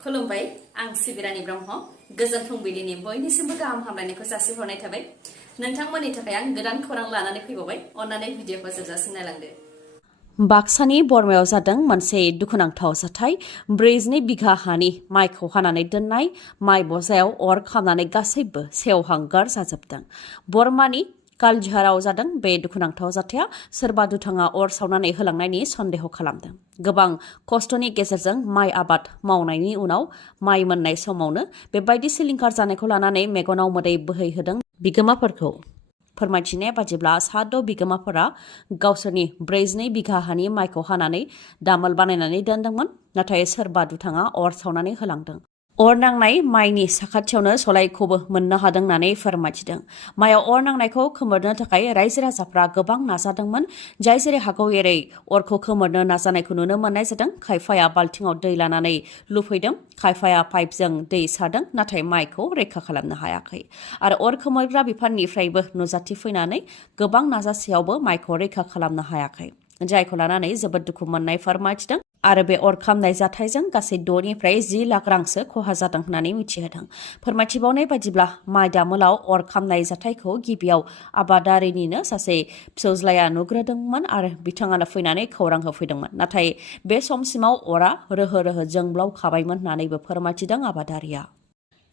खुलुमबाय आं सिबिरानि ब्रह्म गोजोन फुंबिलिनि बयनिसिमबो गाहाम हामलायनायखौ जासिहरनाय थाबाय नोंथांमोननि थाखाय आं गोदान खौरां लानानै फैबावबाय अन्नानै भिडिअखौ जोबजासिम नायलांदो बाक्सानि बरमायाव जादों मोनसे दुखुनांथाव जाथाय 42 बिघा हानि माइखौ हानानै दोननाय माइ बजायाव अर खामनानै गासैबो सेवहांगार जाजोबदों बरमानि कालझाराव जादों बे दुखुनांथाव जाथाया सोरबा दुथाङा अर सावनानै होलांनायनि सन्देह खालामदों गोबां खस्थनि गेजेरजों माइ आबाद मावनायनि उनाव माइ मोननाय समावनो बेबायदि सिलिंखार जानायखौ लानानै मेगनाव मोदै बोहैहोदों बिगोमाफोरखौ फोरमायथिनाय बादिब्ला साद' बिगोमाफोरा गावसोरनि 42 बिघा हानि माइखौ हानानै दामोल बानायनानै दोनदोंमोन नाथाय सोरबा दुथाङा अर सावनानै होलांदों अर नांनाय माइनि साखाथियावनो सलायखौबो मोननो हादों होननानै फोरमायथिदों माइयाव अर नांनायखौ खोमोरनो थाखाय रायजो राजाफ्रा गोबां नाजादोंमोन जाय जेरै हागौ एरै अरखौ खोमोरनो नाजानायखौ नुनो मोननाय जादों खायफाया बाल्थिङाव दै लानानै लुफैदों खायफाया पाइपजों दै सारदों नाथाय माइखौ रैखा खालामनो हायाखै आरो अर खोमोरग्रा बिफाननिफ्रायबो नुजाथिफैनानै गोबां नाजासेयावबो माइखौ रैखा खालामनो हायाखै जायखौ लानानै जोबोद दुखु मोननाय फोरमायथिदों आरो बे अर खामनाय जाथायजों गासै 6 निफ्राय 10 लाख रांसो खहा जादों होननानै मिथिहोदों फोरमायथिबावनाय बादिब्ला माइ दामोलाव अर खामनाय जाथायखौ गिबियाव आबादारिनिनो सासे फिसौज्लाया नुग्रोदोंमोन आरो बिथाङानो फैनानै खौरां होफैदोंमोन नाथाय बे समसिमाव अरा रोहो रोहो जोंब्लावखाबायमोन होननानैबो फोरमायथिदों आबादारिया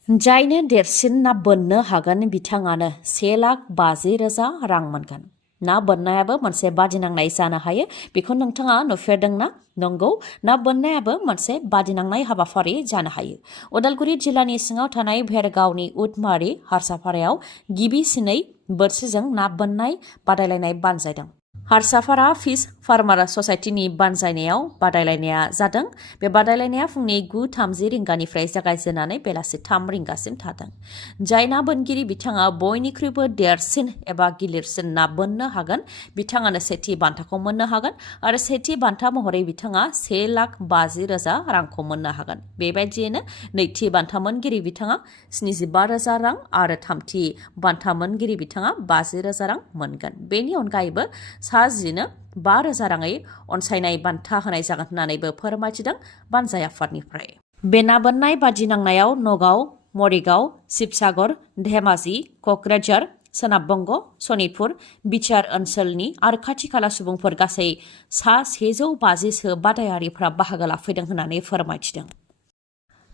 जायनो देरसिन ना बोननो हागोन बिथाङानो 1,50,000 रां मोनगोन ना बोननायाबो मोनसे बादिनांनाय जानो हायो बेखौ नोंथाङा नुफेरदोंना नंगौ ना बोननायाबो मोनसे बादिनांनाय हाबाफारि जानो हायो उदालगुरि जिल्लानि सिङाव थानाय भेरगावनि उदमारि हारसाफारायाव गिबिसिनै बोरसिजों ना बोननाय बादायलायनाय बानजायदों हारसाफारा फिश फार्मार ससाइटिनि बानजायनायाव बादायलायनाया जादों बे बादायलायनाया फुंनि 9:30 रिंगानिफ्राय जागायजेननानै बेलासि 3 रिंगासिम थादों जाय ना बोनगिरि बिथाङा बयनिख्रुइबो देरसिन एबा गिलिरसिन ना बोननो हागोन बिथाङानो सेथि बान्थाखौ मोननो हागोन आरो सेथि बान्था महरै बिथाङा 1,50,000 रांखौ मोननो हागोन बेबायदियैनो नैथि बान्था मोनगिरि बिथाङा 75,000 रां आरो थामथि बान्था मोनगिरि बिथाङा 50,000 रां मोनगोन बेनि अनगायैबो साजिनो 5,000 राङै अनसायनाय बान्था होनाय जागोन होननानैबो फोरमायथिदों बानजाय आफादनिफ्राय बे ना बोननाय बादिनांनायाव नगाव मरिगाव शिबसागर धेमाजि कक्राझार सोनाब बंग सनितपुर बिटिआर ओनसोलनि आरो खाथि खाला सुबुंफोर गासै 150 बादायारिफ्रा बाहागो लाफैदों होननानै फोरमायथिदों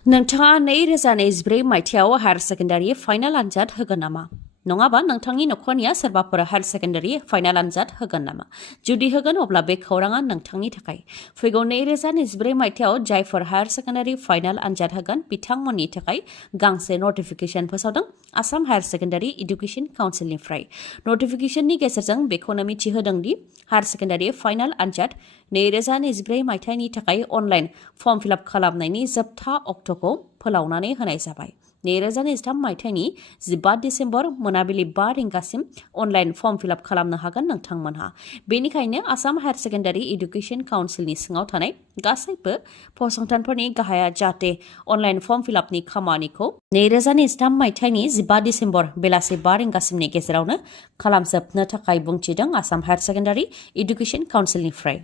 नोंथाङा 2024 मायथाइयाव हायार सेकेन्डारि फाइनाल आनजाद होगोन नामा नङाबा नोंथांनि नखरनिया सोरबाफोर हायार सेकेन्डारि फाइनाल आनजाद होगोन नामा जुदि होगोन अब्ला बे खौराङा नोंथांनि थाखाय फैगौ 2024 मायथाइयाव जायफोर हायार सेकेन्डारि फाइनाल आनजाद होगोन बिथांमोननि थाखाय गांसे नटिफिकेशन फोसावदों आसाम हायार सेकेन्डारि एडुकेशन काउन्सिलनिफ्राय नटिफिकेशननि गेजेरजों बेखौनो मिथिहोदों दि हायार सेकेन्डारि फाइनाल आनजाद 2024 मायथाइनि थाखाय अनलाइन फर्म फिलआप खालामनायनि जोबथा अक्ट'खौ फोलावनानै होनाय जाबाय 2023 मायथाइनि 15 डिसेम्बर मोनाबिलि 5 रिंगासिम अनलाइन फर्म फिलआप खालामनो हागोन नोंथांमोनहा बेनिखायनो आसाम हायार सेकेन्डारि एडुकेशन काउन्सिलनि सिङाव थानाय गासैबो फसंथानफोरनि गाहाया जाहाथे अनलाइन फर्म फिलआपनि खामानिखौ 2023 मायथाइनि 15 डिसेम्बर बेलासि 5 रिंगासिमनि गेजेरावनो खालामजोबनो थाखाय बुंथिदों आसाम हायार सेकेन्डारि एडुकेशन काउन्सिलनिफ्राय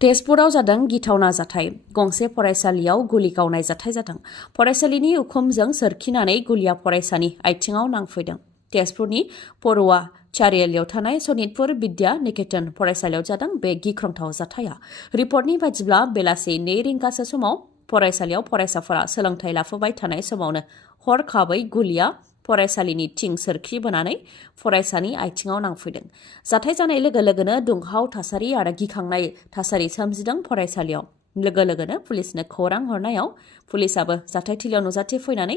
तेजपुराव जादों गिथावना जाथाय गंसे फरायसालियाव गुलि गावनाय जाथाय जादों फरायसालिनि उखुमजों सोरखिनानै गुलिया फरायसानि आथिङाव नांफैदों तेजपुरनि परुवा चारियालियाव थानाय सनितपुर बिद्या निकेतन फरायसालियाव जादों बे गिख्रंथाव जाथाया रिपर्टनि बादिब्ला बेलासि 2 रिंगासो समाव फरायसालियाव फरायसाफोरा सोलोंथाइ लाफुबाय थानाय समावनो हरखाबै गुलिया फरायसालिनि थिं सोरखि बोनानै फरायसानि आथिङाव नांफैदों जाथाय जानाय लोगो लोगोनो दुंहाव थासारि आरो गिखांनाय थासारि सोमजिदों फरायसालियाव लोगो लोगोनो पुलिसनो खौरां हरनायाव पुलिसाबो जाथायथिलियाव नुजाथिफैनानै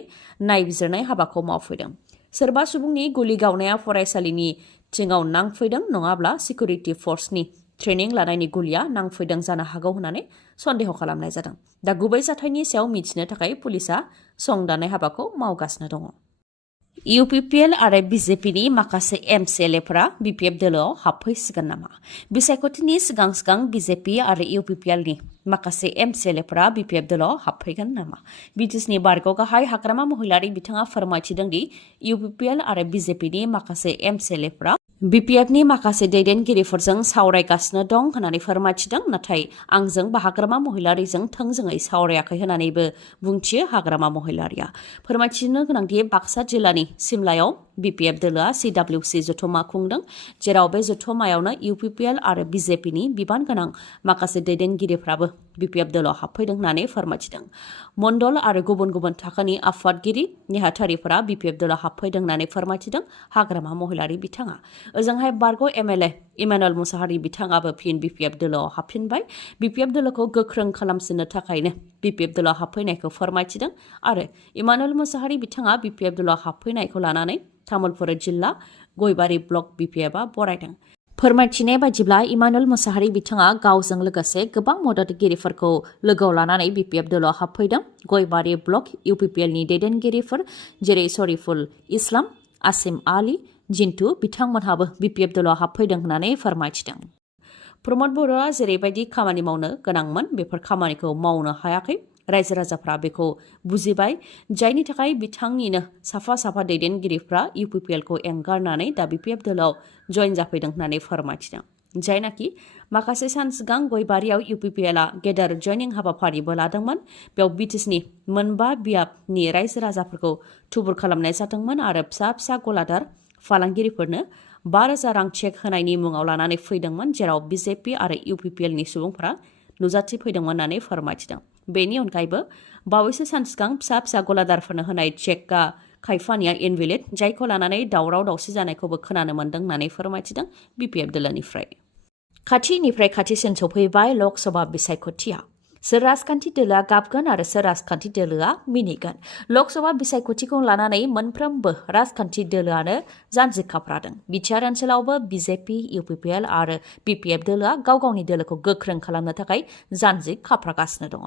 नायबिजिरनाय हाबाखौ मावफैदों सोरबा सुबुंनि गुलि गावनाया फरायसालिनि थिङाव नांफैदों नङाब्ला सिकिउरिटि फर्सनि ट्रेनिं लानायनि गुलिया नांफैदों जानो हागौ होननानै सन्देह खालामनाय जादों दा गुबै जाथायनि सायाव मिथिनो थाखाय पुलिसा संदाननाय हाबाखौ मावगासिनो दङ UPPL आरो BJPनि माखासे MCLAफोरा BPF दोलोआव हाबफैसिगोन नामा बिसायख'थिनि सिगां सिगां BJP आरो UPPLनि माखासे MCLAफोरा BPF दोलोआव हाबफैगोन नामा बिटिसिनि बारग' गाहाय हाग्रामा महिलारि बिथाङा फोरमायथिदों दि UPPL आरो BJPनि माखासे MCLAफोरा BPFनि माखासे दैदेनगिरिफोरजों सावरायगासिनो दं होननानै फोरमायथिदों नाथाय आंजों बा हाग्रामा महिलारिजों थोंजोङै सावरायाखै होननानैबो बुंथियो हाग्रामा महिलारिया। फोरमायथिनो गोनांदि बाक्सा जिल्लानि सिमलायाव BPF दोलोआ CWC जथुमा खुंदों जेराव बे जथुमायावनो UPPL आरो BJPनि बिबान गोनां माखासे दैदेनगिरिफ्राबो BPF दोलोआव हाबफैदों होननानै फोरमायथिदों। मण्डल आरो गुबुन गुबुन थाखोनि आफादगिरि नेहाथारिफोरा BPF दोलोआव हाबफैदों होननानै फोरमायथिदों हाग्रामा महिलारि बिथाङा। ओजोंहाय बारग' MLA इमानुएल मुसाहारि बिथाङाबो फिन BPF दोलोआव हाबफिनबाय। BPF दोलोखौ गोख्रों खालामसिननो थाखायनो BPF दोलोआव हाबफैनायखौ फोरमायथिदों आरो इमानुएल मुसाहारि बिथाङा BPF दोलोआव हाबफैनायखौ लानानै तामुलपुर जिल्ला गयबारि ब्लक BPFआ बरायदों। फोरमायथिनाय बायदिब्ला इमानुएल मुसाहारि बिथाङा गावजों लोगोसे गोबां मददगिरिफोरखौ लोगोआव लानानै BPF दोलोआव हाबफैदों। गयबारि ब्लक UPPLनि दैदेनगिरिफोर जेरै शरीफुल इस्लाम, आसिम आली, जिन्टु बिथांमोनहाबो BPF दोलोआव हाबफैदों होननानै फोरमायथिदों। प्रमद बर'आ जेरैबायदि खामानि मावनो गोनांमोन बेफोर खामानिखौ मावनो हायाखै। रायजो राजाफ्रा बेखौ बुजिबाय जायनि थाखाय बिथांनिनो साफा दैदेनगिरिफ्रा UPPLखौ एंगारनानै दा BPF दोलोआव जयेन जाफैदों होननानै फोरमायथिदों। जायनाखि माखासे सान सिगां गयबारियाव UPPLआ गेदेर जयनिं हाबाफारिबो लादोंमोन। बेयाव BTSनि मोनबा बियाबनि रायजो राजाफोरखौ थुबुर खालामनाय जादोंमोन आरो फिसा गलादार फालांगिरिफोरनो 5,000 रां चेक होनायनि मुङाव लानानै फैदोंमोन जेराव BJP आरो UPPLनि सुबुंफोरा नुजाथिफैदोंमोन होननानै फोरमायथिदों। बेनि अनगायैबो बावैसो सान सिगां फिसा गलादारफोरनो होनाय चेकआ खायफानिया इनभेलिड जायखौ लानानै दावराव दावसि जानायखौबो खोनानो मोन्दों होननानै फोरमायथिदों BPF दोलोनिफ्राय। खाथिनिफ्राय खाथिसिन सफैबाय लकसभा बिसायख'थिया। सोर राजखान्थि दोलोआ गाबगोन आरो सोर राजखान्थि दोलोआ मिनिगोन। लकसभा बिसायख'थिखौ लानानै मोनफ्रोमबो राजखान्थि दोलोआनो जानजि खाफ्रादों। बिटिआर ओनसोलावबो BJP, UPPL आरो BPF दोलोआ गाव गावनि दोलोखौ गोख्रों खालामनो थाखाय जानजि खाफ्रागासिनो दङ।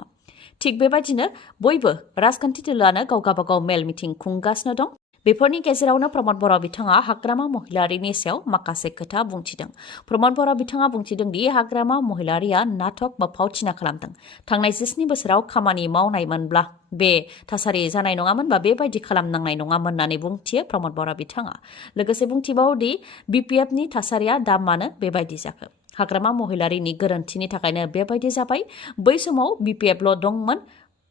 थिग बेबायदिनो बयबो राजखान्थि दोलोआनो गाव गावबागाव मेल मिटिं खुंगासिनो दं। बेफोरनि गेजेरावनो प्रमद बर' बिथाङा हाग्रामा महिलारिनि सायाव माखासे खोथा बुंथिदों। प्रमद बर' बिथाङा बुंथिदों दि हाग्रामा महिलारिया नाटक बा फावथिना खालामदों। थांनाय 17 बोसोराव खामानि मावनायमोनब्ला बे थासारि जानाय नङामोन बा बेबायदि खालामनांनाय नङामोन होननानै बुंथियो प्रमद बर' बिथाङा। लोगोसे बुंथिबावदि BPFनि थासारिया दा मानो बेबायदि जाखो। हाग्रामा महिलारिनि गोरोन्थिनि थाखायनो बेबायदि जाबाय। बै समाव BPFल' दंमोन।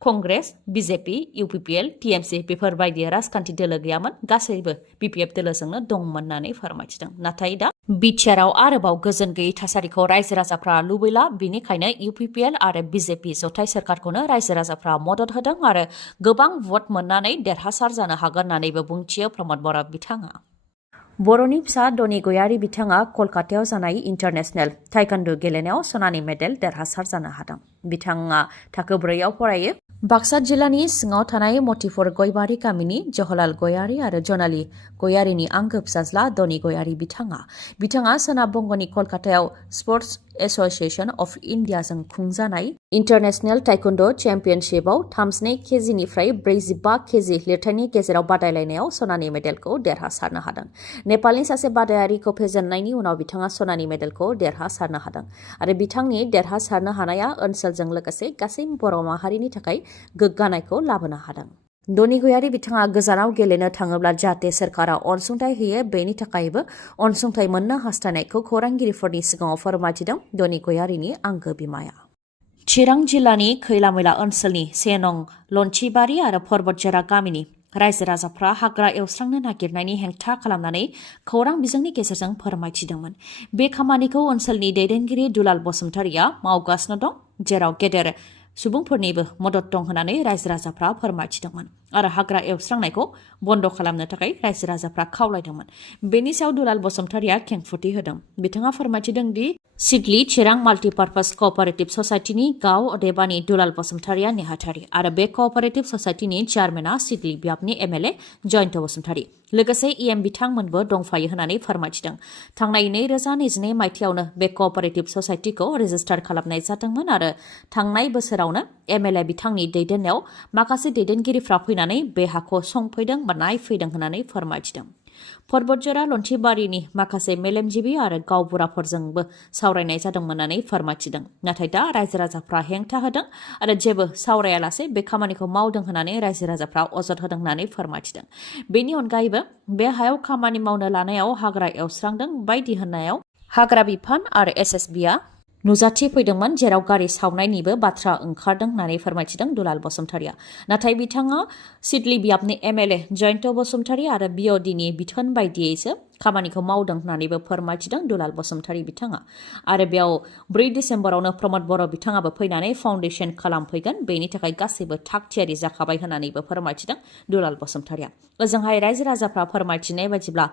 कंग्रेस, BJP, UPPL, TMC बेफोरबायदि राजखान्थि दोलो गैयामोन। गासैबो BPF दोलोजोंनो दंमोन होननानै फोरमायथिदों। नाथाय दा बिटिआरआव आरोबाव गोजोन गैयै थासारिखौ रायजो राजाफ्रा लुबैला। बिनिखायनो UPPL आरो BJP जथाय सोरखारखौनो रायजो राजाफ्रा मदद होदों आरो गोबां भट मोननानै देरहासार जानो हागोन होननानैबो बुंथियो प्रमद बर' बिथाङा। बर'नि फिसा धनि गयारि बिथाङा कलकातायाव जानाय इन्टारनेशनेल ताइक्वान्डु गेलेनायाव सनानि मेडेल देरहासार जानो हादों। बिथाङा थाखो 4आव फरायो। बाक्सा जिल्लानि सिङाव थानाय मतिपुर गयबारि गामिनि जहलाल गयारि आरो जनाली गयारिनि आंगो फिसाज्ला धनि गयारि बिथाङा सोनाब बंगनि कलकातायाव स्पर्ट्स एस'सिएशन अफ इन्डियाजों खुंजानाय इन्टारनेशनेल ताइक्वान्डु चेम्पियनशिपआव 32 केजिनिफ्राय 45 केजि लिरथायनि गेजेराव बादायलायनायाव सनानि मेडेलखौ देरहासारनो हादों। नेपालनि सासे बादायारिखौ फेजेननायनि उनाव बिथाङा सनानि मेडेलखौ देरहासारनो हादों आरो बिथांनि देरहासारनो हानाया ओनसोलजों लोगोसे गासै बर' माहारिनि थाखाय गोग्गानायखौ लाबोनो हादों। धनि गयारि बिथाङा गोजानाव गेलेनो थाङोब्ला जाहाथे सोरखारा अनसुंथाइ होयो बेनि थाखायबो अनसुंथाइ मोननो हास्थायनायखौ खौरांगिरिफोरनि सिगाङाव फोरमायथिदों धनि गयारिनि आंगो बिमाया। चिरां जिल्लानि खैला-मैला ओनसोलनि 1 नं लन्थिबारि आरो पर्बतजरा गामिनि रायजो राजाफ्रा हाग्रा एवस्रांनो नागिरनायनि हेंथा खालामनानै खौरां बिजोंनि गेजेरजों फोरमायथिदोंमोन। बे खामानिखौ ओनसोलनि दैदेनगिरि दुलाल बसुमतारिया मावगासिनो दं जेराव गेदेर सुबुंफोरनिबो मदद दं होननानै रायजो राजाफ्रा फोरमायथिदोंमोन आरो हाग्रा एवस्रांनायखौ बन्द खालामनो थाखाय रायजो राजाफ्रा खावलायदोंमोन। बेनि सायाव दुलाल बसुमतारिया खेंफुरथि होदों। बिथाङा फोरमायथिदों दि सिडली चिरां माल्टिपार्पास कअपारेटिभ ससाइटिनि गाव अदेबानि दुलाल बसुमतारिया नेहाथारि आरो बे कअपारेटिभ ससाइटिनि चेयारमेना सिडली बियाबनि MLA जयन्त बसुमतारि लोगोसे EM बिथांमोनबो दंफायो होननानै फोरमायथिदों। थांनाय 2022 मायथाइयावनो बे कअपारेटिभ ससाइटिखौ रेजिस्टार खालामनाय जादोंमोन आरो थांनाय बोसोरावनो MLA बिथांनि दैदेननायाव माखासे दैदेनगिरिफ्रा फैनानै बे हाखौ संफैदों बा नायफैदों होननानै फोरमायथिदों। पर्बतजरा लन्थिबारिनि माखासे मेलेमजिबि आरो गावबुराफोरजोंबो सावरायनाय जादोंमोन होननानै फोरमायथिदों। नाथाय दा रायजो राजाफ्रा हेंथा होदों आरो जेबो सावरायालासे बे खामानिखौ मावदों होननानै रायजो राजाफ्रा अजद होदों होननानै फोरमायथिदों। बेनि अनगायैबो बे हायाव खामानि मावनो लानायाव हाग्रा एवस्रांदों बायदि होननायाव हाग्रा बिफान आरो SSBआ नुजाथि फैदोंमोन, जेराव गारि सावनायनिबो बाथ्रा ओंखारदों होननानै फोरमायथिदों दुलाल बसुमतारिया। नाथाय बिथाङा सिडली बियाबनि MLA जयन्त बसुमतारि आरो BODनि बिथोन बायदियैसो खामानिखौ मावदों होननानैबो फोरमायथिदों दुलाल बसुमतारि बिथाङा। आरो बेयाव 4 डिसेम्बरावनो प्रमद बर' बिथाङाबो फैनानै फाउन्डेसन खालामफैगोन, बेनि थाखाय गासैबो थाग थियारि जाखाबाय होननानैबो फोरमायथिदों दुलाल बसुमतारिया। ओजोंहाय रायजो राजाफ्रा फोरमायथिनाय बायदिब्ला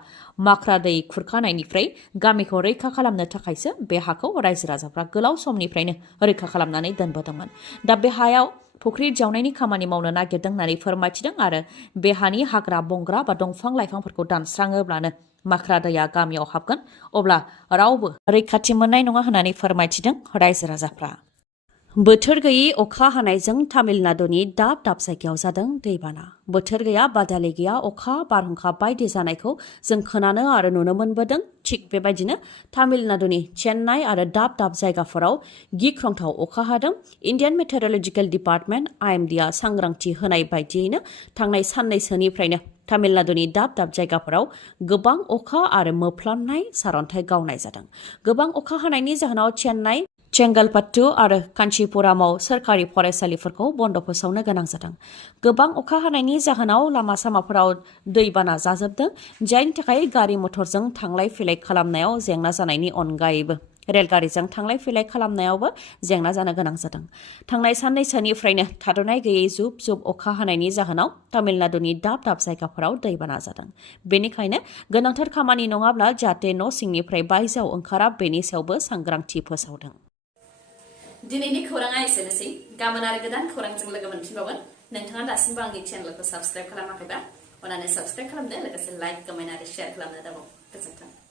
माख्रा दै खुरखानायनिफ्राय गामिखौ रैखा खालामनो थाखायसो बे हाखौ रायजो राजाफ्रा गोलाव समनिफ्रायनो रैखा खालामनानै दोनबोदोंमोन। दा बे हायाव फुख्रि जावनायनि खामानि मावनो नागिरदों होननानै फोरमायथिदों आरो बे हानि हाग्रा बंग्रा बा दंफां लाइफांफोरखौ दानस्राङोब्लानो माख्रा दैया गामियाव हाबगोन, अब्ला रावबो रैखाथि मोननाय नङा होननानै फोरमायथिदों रायजो राजाफ्रा। बोथोर गैयै अखा हानायजों तामिलनाडुनि दाब दाब जायगायाव जादों दैबाना। बोथोर गैया बादालि गैया अखा बारहुंखा बायदि जानायखौ जों खोनानो आरो नुनो मोनबोदों। थिग बेबायदिनो तामिलनाडुनि चेन्नाइ आरो दाब दाब जायगाफोराव गिख्रंथाव अखा हादों। इन्डियान मेटेरलजिकेल डिपार्टमेन्ट IMDआ सांग्रांथि होनाय बायदियैनो थांनाय साननैसोनिफ्रायनो तामिलनाडुनि दाब दाब जायगाफोराव गोबां अखा आरो मोफ्लामनाय सारअन्थाइ गावनाय जादों। गोबां अखा हानायनि जाहोनाव चेन्नाइ, चेंगलपट्टु आरो कान्चीपुरामाव सोरखारि फरायसालिफोरखौ बन्द फोसावनो गोनां जादों। गोबां अखा हानायनि जाहोनाव लामा सामाफोराव दैबाना जाजोबदों, जायनि थाखाय गारि मथरजों थांलाय फैलाय खालामनायाव जेंना जानायनि अनगायैबो रेलगारिजों थांलाय फैलाय खालामनायावबो जेंना जानो गोनां जादों। थांनाय साननैसोनिफ्रायनो थाद'नाय गैयै जुब जुब अखा हानायनि जाहोनाव तामिलनाडुनि दाब दाब जायगाफोराव दैबाना जादों। बेनिखायनो गोनांथार खामानि नङाब्ला जाहाथे न' सिंनिफ्राय बायजोआव ओंखारा, बेनि सायावबो सांग्रांथि फोसावदों। दिनैनि खौराङा एसेनोसै। गाबोन आरो गोदान खौरांजों लोगो मोनफिनबावगोन। नोंथाङा दासिमबो आंनि चेनेलखौ साबस्क्राइब खालामाखैबा अन्नानै साबस्क्राइब खालामदो, लोगोसे लाइक, कमेन्ट आरो शेयार खालामनो दाबाव। गोजोन्थों।